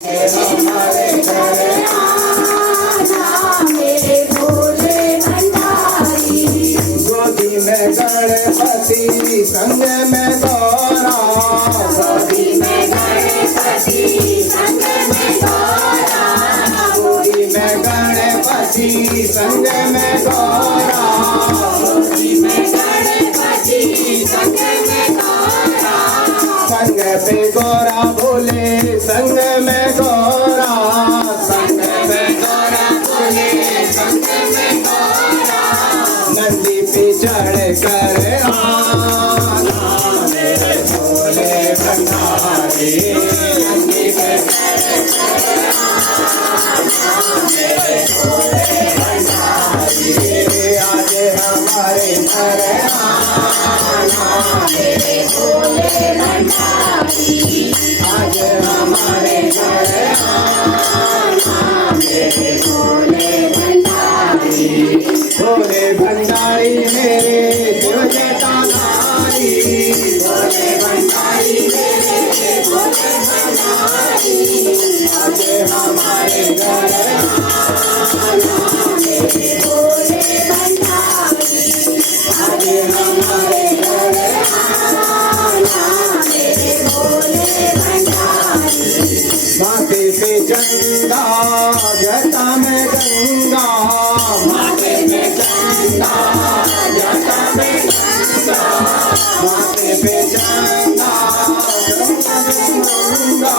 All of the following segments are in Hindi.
हमारे घर आना मेरे भोले भंडारी। गोदी में गणपति संग में गौरा, गोदी में गणपति संग में गौरा, गोदी में गणपति संग में गौरा, गोदी में गणपति संग में गौरा। संग पे गौरा भोले संग में गौरा, संग में गौरा भोले संग में गौरा। नंदी पे चढ़ कर आना मेरे भोले भंडारी, नंदी पे चढ़ कर आना मेरे भोले भंडारी। आज हमारे घर आना मेरे भोले भंडारी, आज हमारे घर आना मेरे भोले भंडारी। भोले भंडारी मेरे शिव जटाधारी, भोले भंडारी मेरे भोले भंडारी। आज हमारे घर आना मेरे भोले भंडारी, आज हमारे घर आना मेरे भोले भंडारी। माथे पे चंदा जटा में गंगा, माथे पे चंदा जटा में गंगा, माथे पे चंदा जटा में गंगा,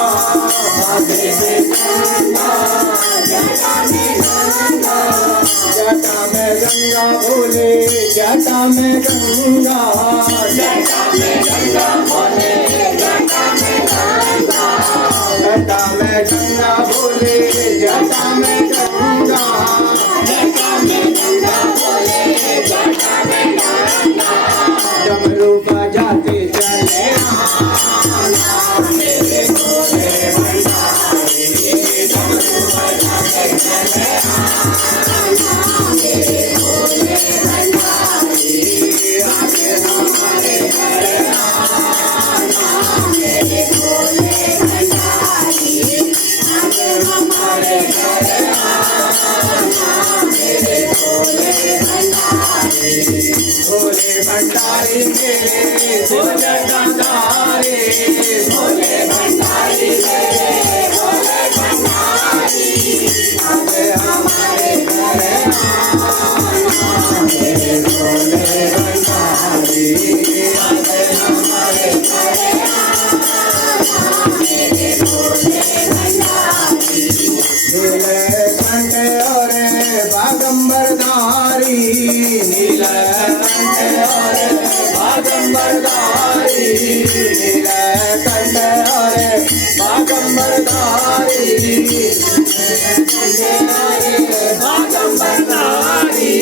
माथे पे चंदा जटा में गंगा। जटा में गंगा भोले जटा में गंगा, जटा में गंगा भोले जटा में गंगा, जटा में गंगा भोले जटा में गंगा, जटा में गंगा भोले जटा में गंगा। डमरू बजाते चले आना मेरे भोले भंडारी, डमरू बजाते चले आना मेरे भोले भंडारी। आज हमारे घर आना मेरे भोले भंडारी, आज हमारे घर आना मेरे भोले भंडारी। भोले भंडारी मेरे शिव जटाधारी, भोले भंडारी मेरे भोले भंडारी। आज हमारे घर आना मेरे भोले भंडारी, आज हमारे घर आना मेरे भोले भंडारी। नीलकंठ और बागंबरधारी, नीलकंठ और बागंबरधारी, नीलकंठ और बागंबरधारी, बागंबरधारी,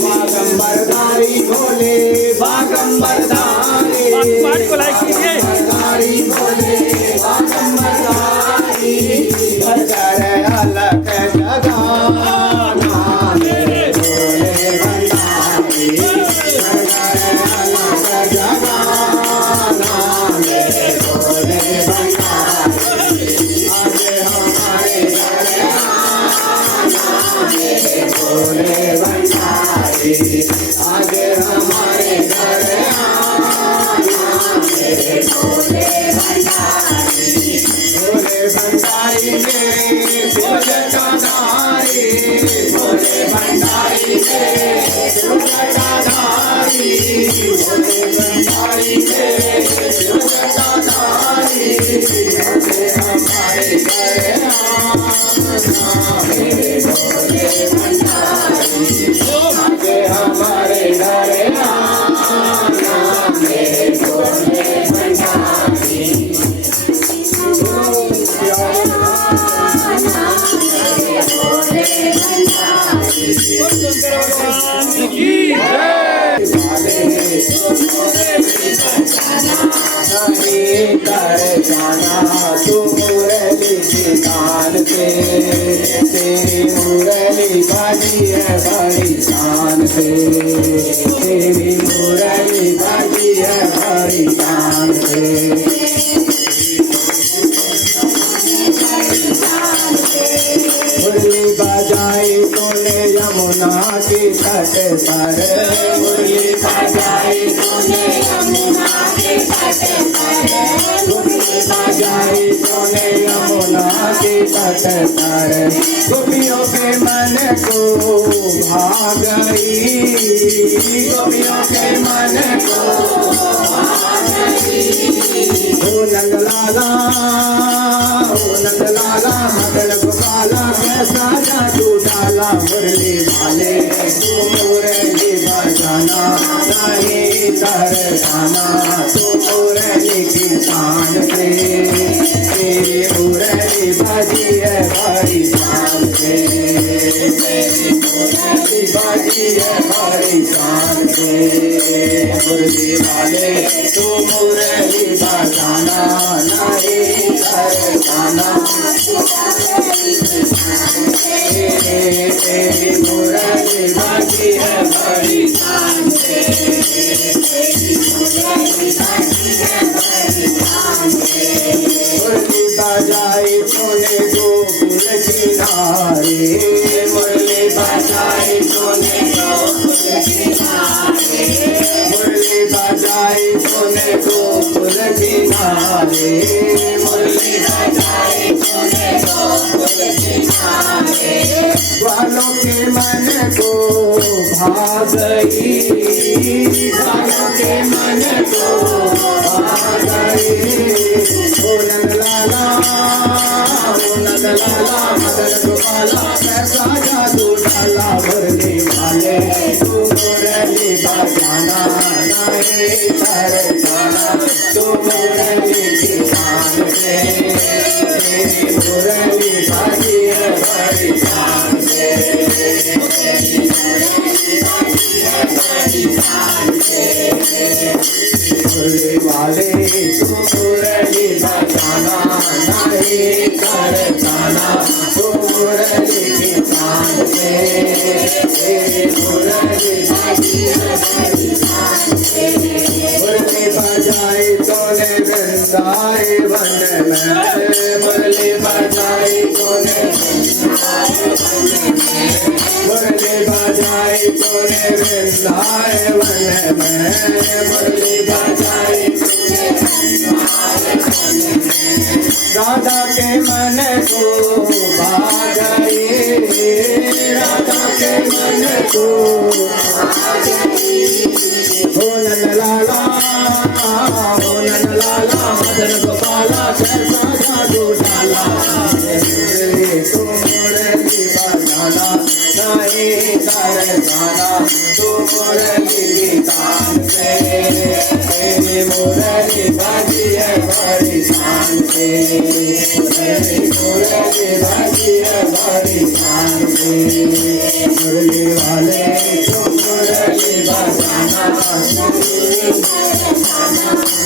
बागंबरधारी भोले बागंबरधारी, बागंबरधारी भोले बागंबरधारी। हर अलग जगाना मेरे भोले भंडारी, हर अलग जगाना मेरे भोले भंडारी। आज हमारे घर आना मेरे भोले भंडारी, आज हमारे घर आना मेरे भोले भंडारी। भोले भंडारी मेरे शिव जटाधारी, भोले भंडारी मेरे शिव जटाधारी, भोले भंडारी मेरे शिव जटाधारी। आज हमारे घर आना मेरे भोले भंडारी, आज हमारे घर आना मेरे भोले भंडारी। कर जाना तू मुरली की तान से, तेरी मुरली बाजी है बड़ी शान से, तेरी मुरली बाजी है बड़ी शान से। बजाई तूने यमुना के तट पर, मुरली बजाई तूने यमुना के तट पर, मुरली बजाई तूने यमुना के तट पर, गोपियों के मन को भा गई, गोपियों के मन को भा गई। ओ नंदलाला, ओ नंदलाला, मदन गोपाला, कैसा जादू डाला मुरली वाले, तू मुरली बजाना नहीं तरसाना, तू मुरली की शान से, तेरी मुरली बजी है बड़ी शान से, तेरी मुरली बजी है बड़ी शान से, मुरली वाले तू मुरली बजाना नहीं तरसाना, तेरी मुरली बजी है बड़ी शान से, तेरी मुरली बजी है बड़ी शान से। मुरली बजाई तूने गोकुल किनारे, मुरली बजाई तूने गोकुल किनारे, मुरली बजाई तूने गोकुल किनारे, मुरली बजाई तूने गोकुल किनारे, ग्वालों के मन को भा गई, ग्वालों के मन को भा गई। ओ नंदलाला, ओ नंदलाला, मदन गोपाला, कैसा जादू डाला मुरली वाले, तू मुरली बजाना नहीं तरसाना, तू मुरली की शान से, तेरी मुरली बजी है बड़ी शान से, तेरी मुरली बजी है बड़ी शान से। मुरली वाले तू मुरली बजाना नहीं तरसाना, तू मुरली की शान से, तेरी मुरली बजी है बड़ी शान से। मुरली बजाई तूने वृंदावन में, मुरली बजाई तूने मुरली बजाई तूने वृंदावन में, मुरली बजाई तूने राधा के मन को भा गई, राधा के मन को भा गई। ओ नंदलाला, ओ नंदलाला, मदन गोपाला, कैसा जादू डाला मुरली, तू मुरली बजाना नहीं तरसाना, तू मुरली की शान से, तेरी मुरली बजी है बड़ी शान से, तेरी मुरली बजी है बड़ी शान से। मुरली वाले तू मुरली बजाना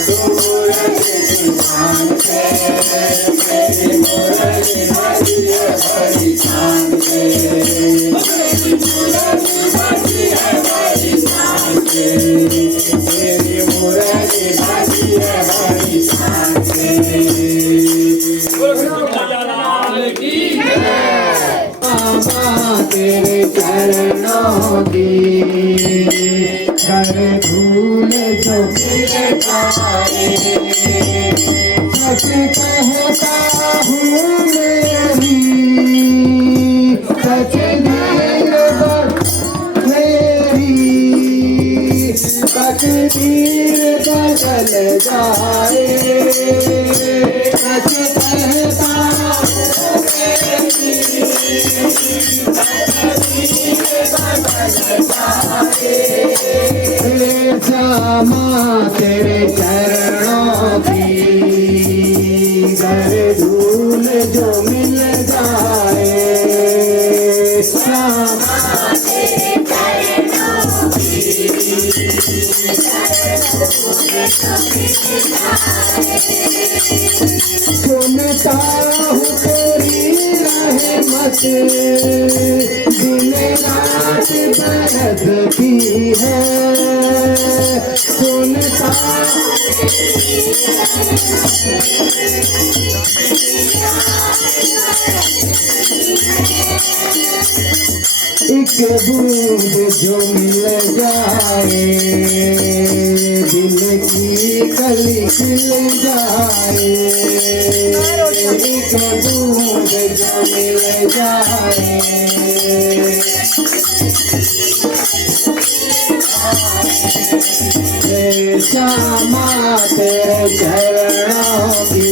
तू मुरली की शान से, तेरी मुरली बजी है बड़ी शान से, तेरी मुरली बजी है बड़ी शान से, तेरी मुरली बजी है बड़ी शान से। बाबा तेरे चरणों की कर धूल जो गिर पाए, सच कहता हूँ मेरी, सच नीर मेरी, तकदीर बदल जाए, सच कहता श्यामा तेरे चरणों की कर धूल जो मिल जाए, श्यामा तेरे चरणों की सुनता हूँ तेरी रहमत दिन रात बरसती है, सुनता एक बूंद जो मिल जाए दिल की कली खिल जाए। एक बूंद जो मिल जाए श्यामा तेरे चरणों की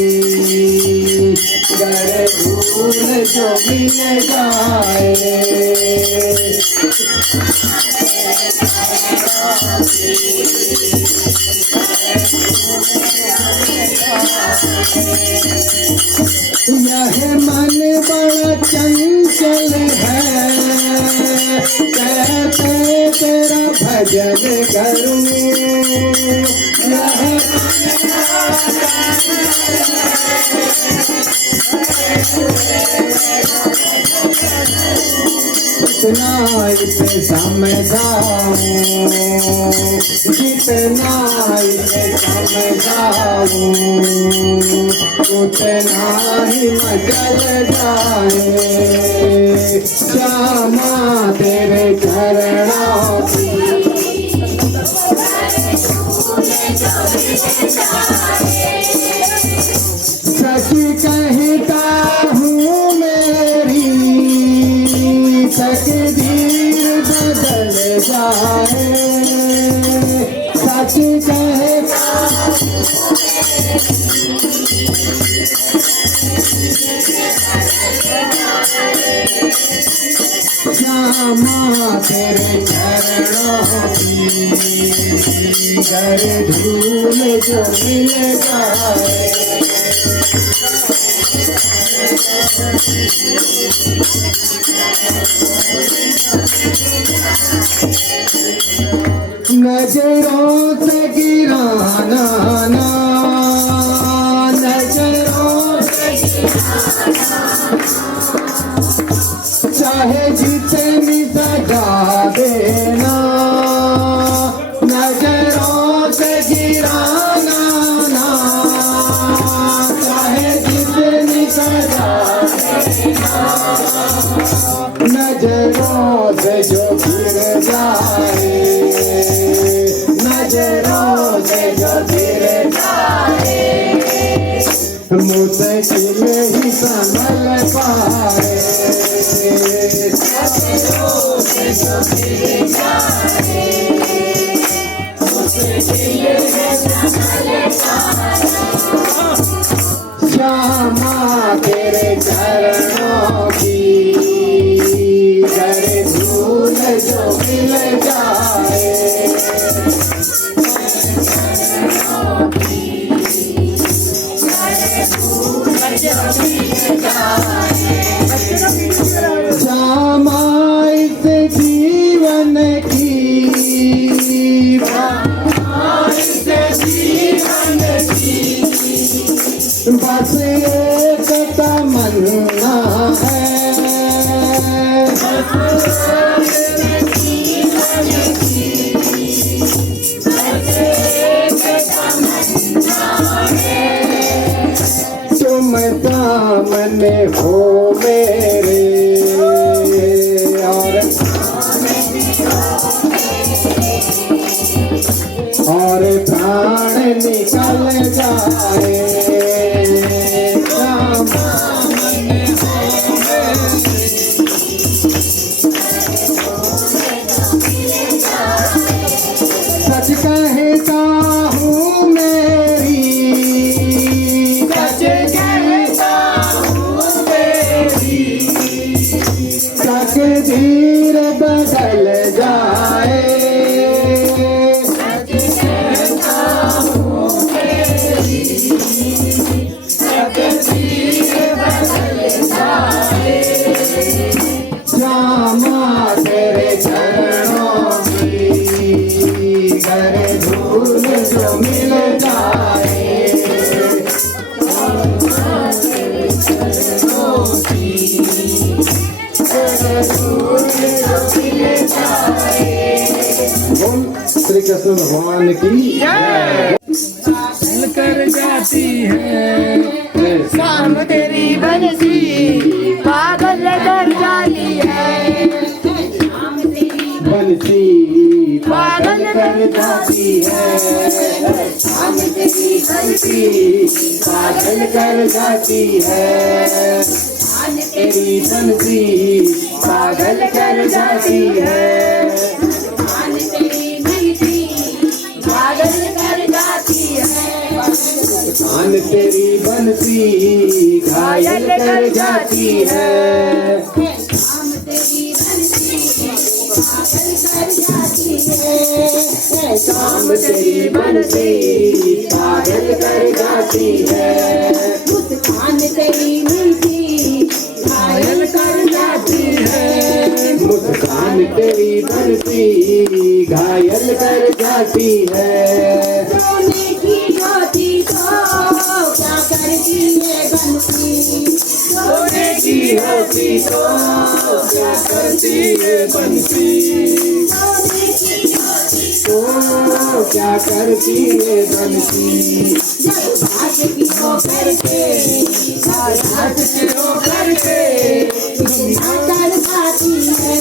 गर धूल जो मिल जाए। यह मन बड़ा चंचल है कहते तेरा भजन करूं। जितना इसे समझाऊं जितना इसे समझाऊं उतना ही मचल जाए। श्यामा तेरे चरणों की सच कहता हूँ मेरी तकदीर बदल जाए। सच कहता श्यामा तेरे चरणों की गर धूल जो मिल जाए। नजरों से गिराना ना नजरों से चाहे जितनी सजा देना। नजरों से गिराना ना चाहे जितनी सजा देना। नजरों से जो गिर जाए नजरों से जो गिर जाए मुश्किल ही संभल पाए। नजरों से जो गिर जाए मुश्किल ही संभल पाए। श्यामा तेरे चरणों की गर धूल जो मिल जाए। श्यामा इस जीवन की बस एक तमन्ना है। तुम दामन हो मेरे और प्राण निकल जाए। सच कहता हूँ मेरी सच कहता हूँ मेरी तकदीर बदल जाए। श्यामा तेरे चरणों की गर धूल जो मिल जाए। श्री कृष्ण भगवान की जय कर जाती है शाम तेरी बंसी पागल कर जाती पागल कर जाती है। शाम तेरी बनती पागल कर जाती है। शाम तेरी बनती पागल कर जाती है। शाम तेरी बनती पागल कर जाती है। शान तेरी बनती घायल कर जाती है। शाम तेरी बनती पागल कर जाती है। शाम तेरी बनती पागल कर जाती है। मुस्कान तेरी मिलती घायल कर जाती है। मुस्कान तेरी बनती घायल कर जाती है। सोने की ज्योति तो क्या करती है बनती। सोने की होती तो क्या करती है बनती। सोने की होती तो क्या करती है बनती। जब बात की हो करके बात की हो करके इतना कर जाती है।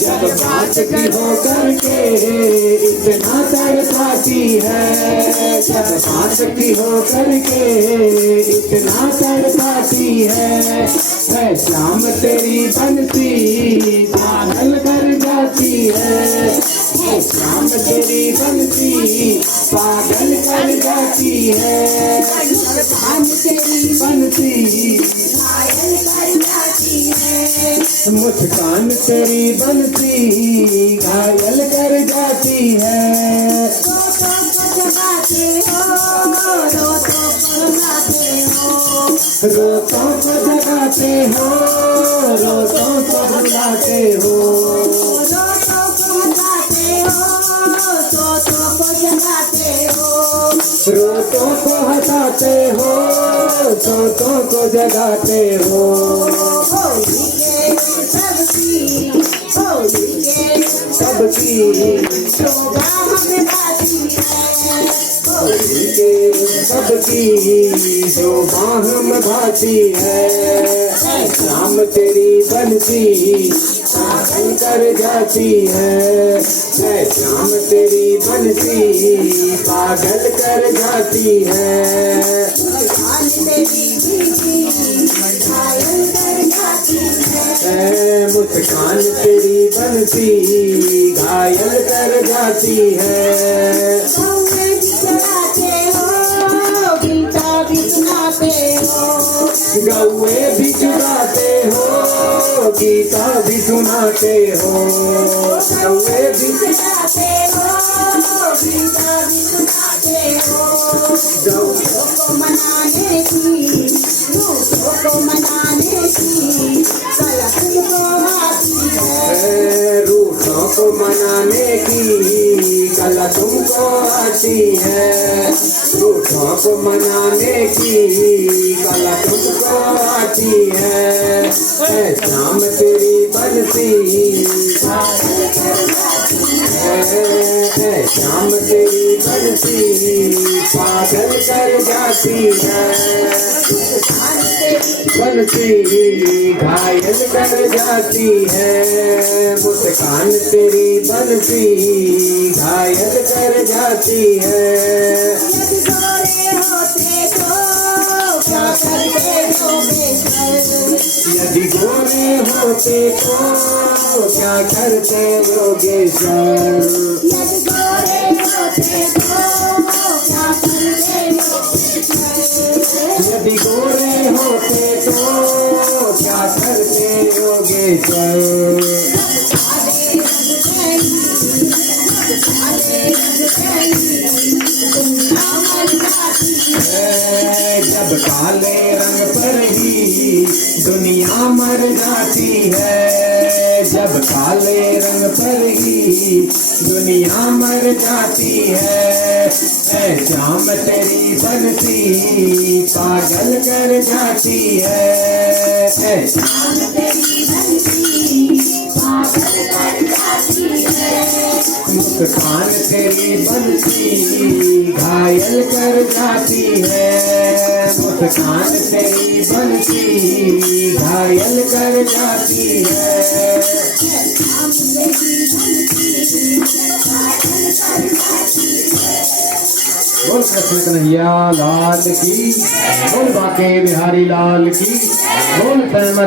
जब बात की हो करके इतना कर जाती है। जब बात की हो करके इतना कर जाती है। शाम तेरी बनती पागल कर जाती है। शाम तेरी बनती पागल कर जाती है। शाम तेरी बनती घायल कर जाती है। मुस्कान तेरी बनती घायल कर जाती है। रोतों को जगाते हो रोतों को बुलाते हो। रोतों को जगाते हो रोतों को जगाते हो। रोतों को हंसाते हो रोतों को जगाते हो। होली के सबकी शोभा हमें गाती है। होली के सबकी शोभा हम भाती है। शाम तेरी बनती पागल कर जाती है। शाम तेरी बनती पागल कर जाती है। शाम तेरी बनती घायल कर जाती है। मुस्कान तेरी बनती घायल कर जाती है। गौए भी चुराते हो गीता भी सुनाते हो। गौए भी चुराते हो गीता भी सुनाते हो। गौओं को मनाने की दूसरों को मनाने की कला तुमको आती है। रूठों को मनाने की कला तुमको आती है। रूठों को मनाने की कला तुमको आती है। शाम तेरी बनती पागल कर जाती है। शाम तेरी बनती पागल कर जाती है। बनती घायल कर जाती है। मुस्कान तेरी बनती घायल कर जाती है। यदि गोरे होते तो क्या करते योगेश्वर। यदि गोरे होते तो क्या करते योगेश्वर। यदि गोरे होते तो क्या करते योगेश्वर। जब काले रंग पर ही दुनिया मर जाती है। जब काले रंग पर ही दुनिया मर जाती है। शाम तेरी बनती पागल कर जाती है। शाम तेरी बनती पागल कर जाती है। मुस्कान तेरी बनती घायल कर जाती है। मुस्कान तेरी बनती घायल कर जाती है। बोल कृष्ण कन्हैया लाल की, बोल बाके बिहारी लाल की, बोल प्रेम